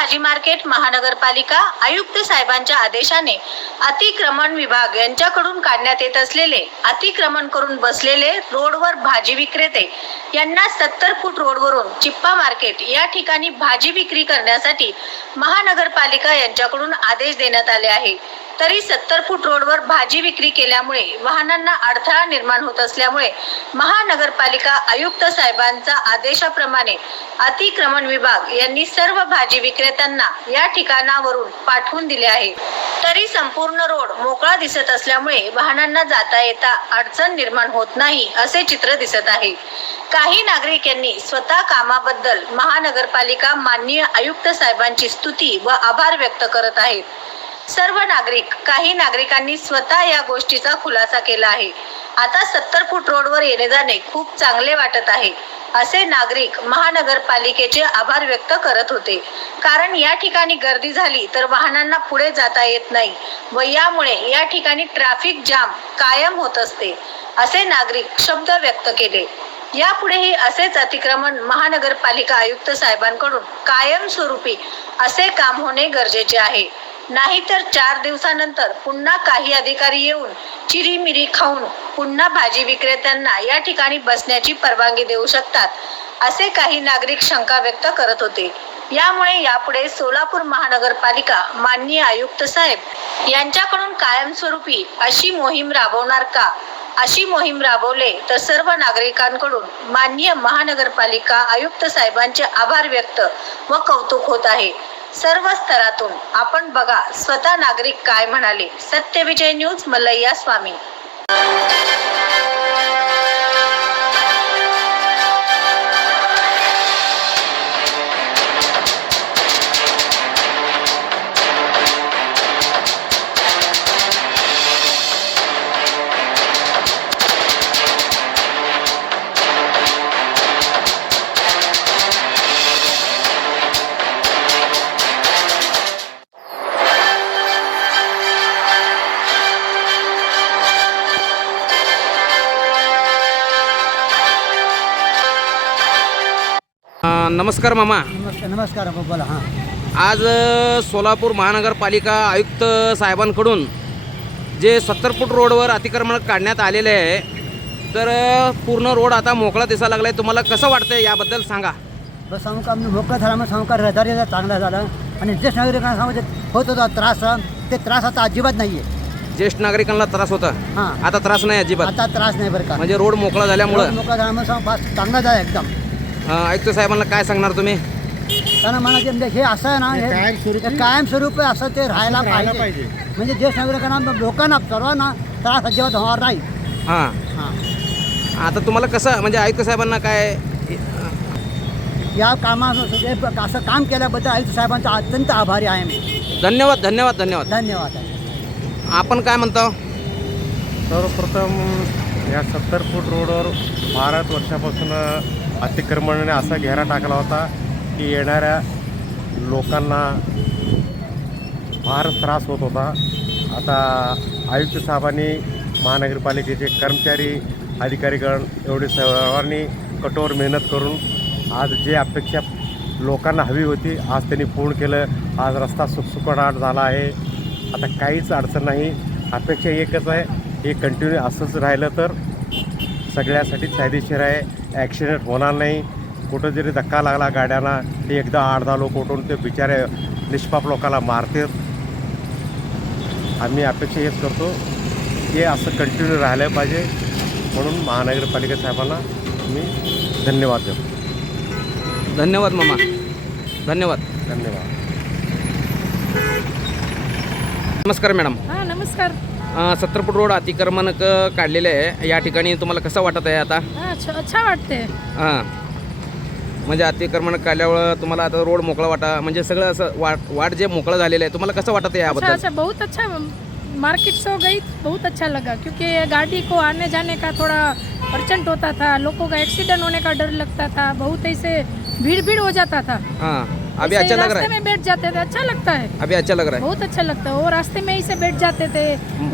भाजी मार्केट महानगरपालिका आयुक्त साहेबांच्या आदेशाने अतिक्रमण विभाग यांच्याकडून काढण्यात येत असलेले अतिक्रमण करून बसलेले रोडवर भाजी विक्रेते यांना सत्तर फूट रोडवरून चिप्पा मार्केट या ठिकाणी भाजी विक्री करण्यासाठी महानगरपालिका यांच्याकडून आदेश देण्यात आले आहे. तरी सत्तर फूट रोडवर भाजी विक्री केल्यामुळे वाहनांना अडथळा निर्माण होत असल्यामुळे महानगरपालिका आयुक्त साहेबांचा आदेशाप्रमाणे अतिक्रमण विभाग यांनी सर्व भाजी विक्रेत्यांना या ठिकाणावरून पाठवून दिले आहे. तरी संपूर्ण रोड मोकळा दिसत असल्यामुळे वाहनांना जाता येता अडचण निर्माण होत नाही असे चित्र दिसत आहे. काही नागरिक यांनी स्वतः कामाबद्दल महानगरपालिका माननीय आयुक्त साहेबांची स्तुती व आभार व्यक्त करत आहेत. सर्व नागरिक काही नागरिकांनी स्वतः या गोष्टीचा खुलासा केला आहे. आता सत्तर फूट रोडवर येणे जाणे खूप चांगले वाटत आहे असे नागरिक महानगरपालिकेचे आभार व्यक्त करत होते. कारण या ठिकाणी गर्दी झाली तर वाहनांना पुढे जाता येत नाही व यामुळे या ठिकाणी ट्रॅफिक जाम कायम होत असते असे नागरिक शब्द व्यक्त केले. यापुढेही असेच अतिक्रमण महानगरपालिका आयुक्त साहेबांकडून कायमस्वरूपी असे काम होणे गरजेचे आहे. नाहीतर चार दिवसानंतर पुन्हा काही अधिकारी येऊन चिरीमिरी खाऊन पुन्हा भाजी विक्रेत्यांना या ठिकाणी बसण्याची परवानगी देऊ शकतात असे काही नागरिक शंका व्यक्त करत होते. यामुळे यापुढे सोलापूर महानगरपालिका माननीय आयुक्त साहेब यांच्याकडून कायमस्वरूपी अशी मोहीम राबवणार का? अशी मोहीम राबवले तर सर्व नागरिकांकडून माननीय महानगरपालिका आयुक्त साहेबांचे आभार व्यक्त व कौतुक होत आहे. सर्व स्तरातून आपण बघा स्वतः नागरिक काय म्हणाले. सत्यविजय न्यूज मल्लय्या स्वामी. नमस्कार मामा. नमस्कार नमस्कार बोला हां. आज अ, सोलापूर महानगरपालिका आयुक्त साहेबांकडून जे सत्तर फूट रोडवर अतिक्रमण काढण्यात आलेले आहे तर अ, पूर्ण रोड आता मोकळा दिसायला लागला आहे तुम्हाला कसं वाटतंय याबद्दल सांगा. बस सांगू का आम्ही मोकळं झाला मग सांगू का रहदारीचा चांगला झाला. आणि ज्येष्ठ नागरिकांना सांगू ते होत होता त्रास ते त्रास आता अजिबात नाही आहे ज्येष्ठ नागरिकांना त्रास होता? हां. आता त्रास नाही अजिबात. आता त्रास नाही बरं का. म्हणजे रोड मोकळा झाल्यामुळं? मोकळा झाला मग सांगू फास्ट चांगला झाला एकदम. अ, आयुक्त साहेबांना काय सांगणार तुम्ही? जे म्हणजे हे असं आहे ना हे कायमस्वरूपी असं ते राहायला पाहिजे. म्हणजे ज्येष्ठ नागरिकांना लोकांना सर्वांना त्रास अजिबात होणार नाही. हां. हां. आता तुम्हाला कसं म्हणजे आयुक्त साहेबांना काय या कामा असं काम केल्याबद्दल आयुक्त साहेबांचा अत्यंत आभारी आहे मी. धन्यवाद धन्यवाद धन्यवाद. धन्यवाद. आपण काय म्हणतो? सर्वप्रथम या सत्तर फूट रोडवर भारत वर्षापासून अतिक्रमणाने असा घेरा टाकला होता की येणाऱ्या लोकांना फार त्रास होत होता. आता आयुक्त साहेबांनी महानगरपालिकेचे कर्मचारी अधिकारीगण एवढे सर्वांनी कठोर मेहनत करून आज जे अपेक्षा लोकांना हवी होती आज त्यांनी पूर्ण केलं. आज रस्ता सुखसुखनाट झाला आहे. आता काहीच अडचण नाही. अपेक्षा एकच आहे हे कंटिन्यू असंच राहिलं तर सगळ्यासाठी फायदेशीर आहे. ॲक्सिडेंट होणार नाही. कुठं जरी धक्का लागला गाड्यांना ते एकदा आठ दहा लोक उठून ते बिचारे निष्पाप लोकांना मारतात. आम्ही अपेक्षा हेच करतो हे असं कंटिन्यू राहिलं पाहिजे. म्हणून महानगरपालिका साहेबांना मी धन्यवाद देतो. धन्यवाद मामा. धन्यवाद. धन्यवाद. नमस्कार मॅडम. हां नमस्कार. सत्तर फूट रोड अतिक्रमण क- काढलेले आहे. या ठिकाणी तुम्हाला कसं वाटत आहे आता? अच्छा अच्छा वाटते हां. म्हणजे अतिक्रमण काढल्यावर तुम्हाला आता रोड मोकळा वाटा म्हणजे सगळं असं वाट वाट जे मोकळं झालेलं आहे तुम्हाला कसं वाटत आहे याबद्दल? अच्छा बहुत अच्छा मार्केट से हो गई बहुत अच्छा लगा क्योंकि गाड़ी को आने जाने का थोड़ा अर्जेंट होता था लोगों का एक्सीडेंट होने का डर लगता था बहुत ऐसे भीड़ भीड़ हो जाता था। हाँ. अभी अच्छा लग रहा है? में बैठ जाते थे अच्छा लगता है। अभी अच्छा लग रहा है? बहुत अच्छा लगता है। वो रास्ते में ही से बैठ जाते थे।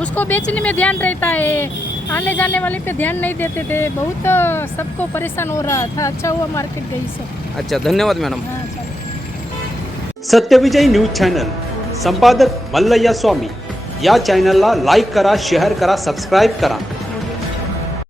उसको बेचने में ध्यान रहता है। आने जाने वाले पे ध्यान नहीं देते थे। बहुत सबको परेशान हो रहा था। अच्छा हुआ मार्केट गई सब। अच्छा धन्यवाद मैडम। हाँ चलो। Satyavijay news channel. संपादक मल्लय्या स्वामी। या चॅनलला लाईक करा शेअर करा सबस्क्राईब करा।